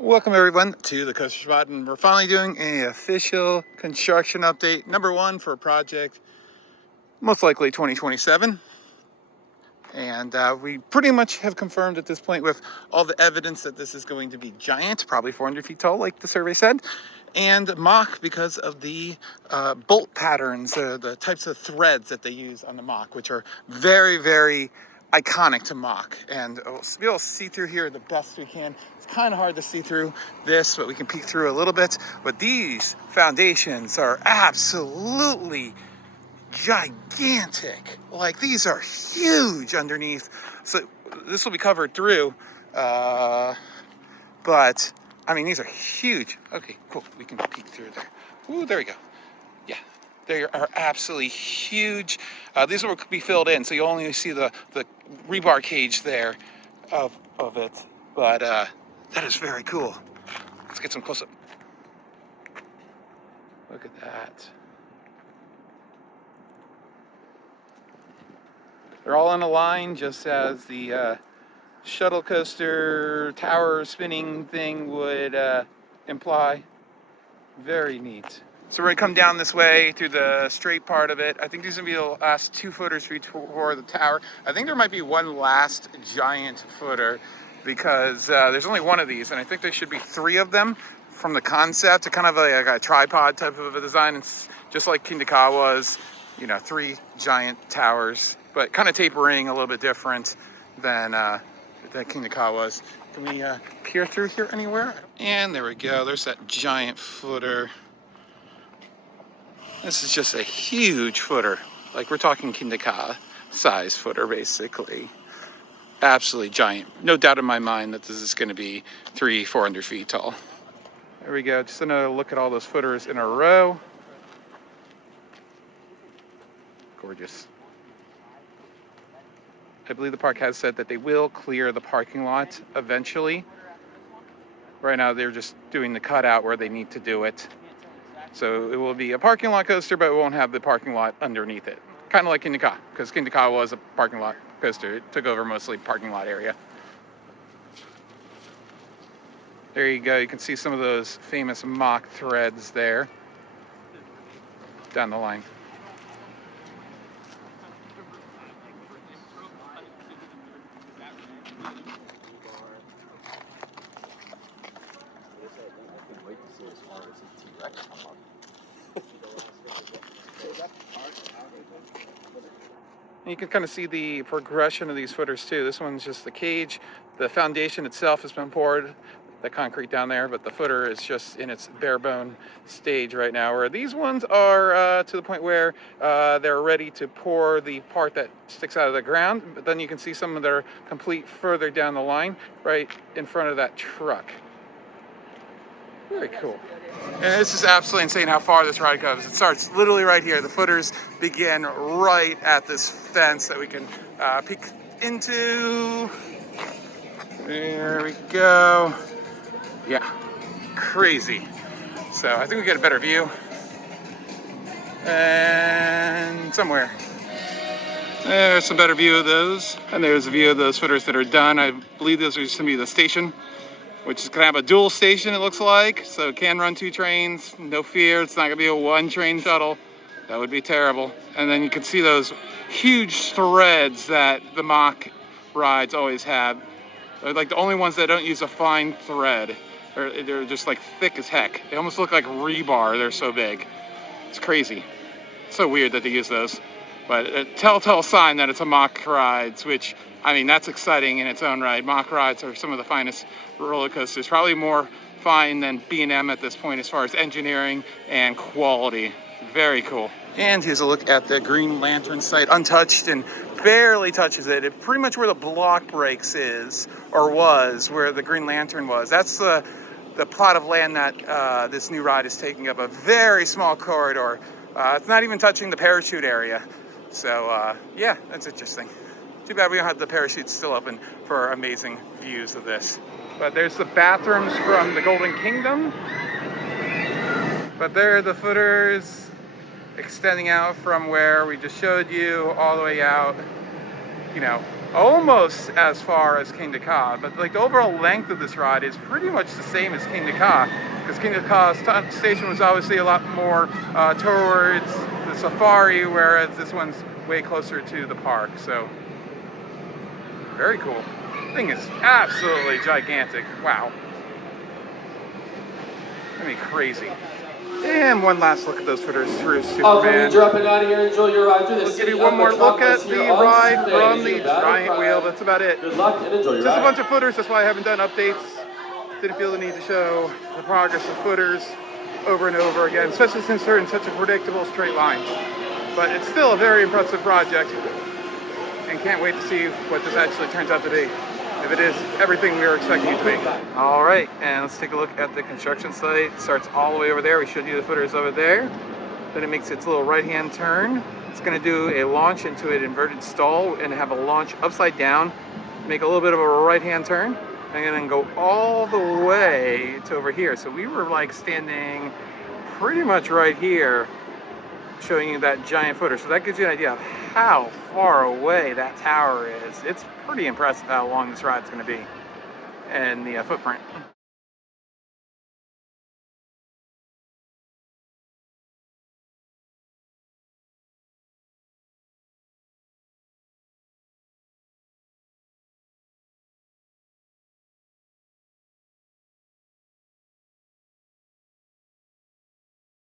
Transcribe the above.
Welcome everyone to the Coaster Spot, and we're finally doing an official construction update, number one for a project, most likely 2027. And we pretty much have confirmed at this point with all the evidence that this is going to be giant, probably 400 feet tall, like the survey said, and mock because of the bolt patterns, the types of threads that they use on the mock, which are very, very iconic to mock. And we'll be able to see through here the best we can. It's kind of hard to see through this, but we can peek through a little bit. But these foundations are absolutely gigantic. Like, these are huge underneath. So this will be covered through, but I mean, these are huge. Okay, cool. We can peek through there. Ooh, there we go. Yeah, they are absolutely huge. These will be filled in, so you only see the rebar cage there of it. But that is very cool. Let's get some close up. Look at that. They're all in a line, just as the shuttle coaster tower spinning thing would imply. Very neat. So we're gonna come down this way through the straight part of it. I think these are gonna be the last 2 footers before the tower. I think there might be one last giant footer because there's only one of these, and I think there should be 3 of them from the concept, kind of like a tripod type of a design. It's just like Kingda Ka was, 3 giant towers, but kind of tapering a little bit different than Kingda Ka was. Can we peer through here anywhere? And there we go. There's that giant footer. This is just a huge footer. Like, we're talking Kingda Ka size footer, basically. Absolutely giant. No doubt in my mind that this is going to be 300-400 feet tall. There we go. Just another look at all those footers in a row. Gorgeous. I believe the park has said that they will clear the parking lot eventually. Right now they're just doing the cutout where they need to do it. So it will be a parking lot coaster, but it won't have the parking lot underneath it. Kind of like Kingda Ka, because Kingda Ka was a parking lot coaster. It took over mostly parking lot area. There you go. You can see some of those famous mock threads there down the line. And you can kind of see the progression of these footers too. This one's just the cage. The foundation itself has been poured, the concrete down there, but the footer is just in its bare bone stage right now, where these ones are to the point where they're ready to pour the part that sticks out of the ground. But then you can see some of their complete further down the line, right in front of that truck. Very cool. And this is absolutely insane how far this ride goes. It starts literally right here. The footers begin right at this fence that we can peek into. There we go. Yeah, crazy. So I think we get a better view. And somewhere. There's some better view of those. And there's a view of those footers that are done. I believe those are just gonna be the station, which is gonna have a dual station, it looks like. So it can run 2 trains, no fear. It's not gonna be a 1 train shuttle. That would be terrible. And then you can see those huge threads that the mock rides always have. They're like the only ones that don't use a fine thread. They're just like thick as heck. They almost look like rebar, they're so big. It's crazy. It's so weird that they use those. But a telltale sign that it's a mock rides, which, I mean, that's exciting in its own right. Mock rides are some of the finest roller coasters, probably more fine than B&M at this point as far as engineering and quality. Very cool. And here's a look at the Green Lantern site, untouched and barely touches it. It's pretty much where the block breaks is, or was, where the Green Lantern was. That's the plot of land that this new ride is taking up, a very small corridor. It's not even touching the parachute area. So yeah, that's interesting. Too bad we don't have the parachutes still open for amazing views of this. But there's the bathrooms from the Golden Kingdom. But there are the footers extending out from where we just showed you all the way out, almost as far as Kingda Ka, but like the overall length of this ride is pretty much the same as Kingda Ka, because Kingda Ka's station was obviously a lot more towards the safari, whereas this one's way closer to the park. So very cool. Thing is absolutely gigantic. Wow. Gonna be crazy. And one last look at those footers through Superman. Dropping out of here. Enjoy your ride through the We'll give you one more look at the ride from the giant wheel. That's about it. Good luck and enjoy your Just ride. a bunch of footers. That's why I haven't done updates. Didn't feel the need to show the progress of footers over and over again, especially since they're in such a predictable straight line. But it's still a very impressive project, and can't wait to see what this actually turns out to be, if it is everything we were expecting it to be. All right, and let's take a look at the construction site. It starts all the way over there. We showed you the footers over there. Then it makes its little right-hand turn. It's gonna do a launch into an inverted stall and have a launch upside down, make a little bit of a right-hand turn, and then go all the way to over here. So we were like standing pretty much right here, showing you that giant footer. So that gives you an idea of how far away that tower is. It's pretty impressive how long this ride's gonna be and the footprint.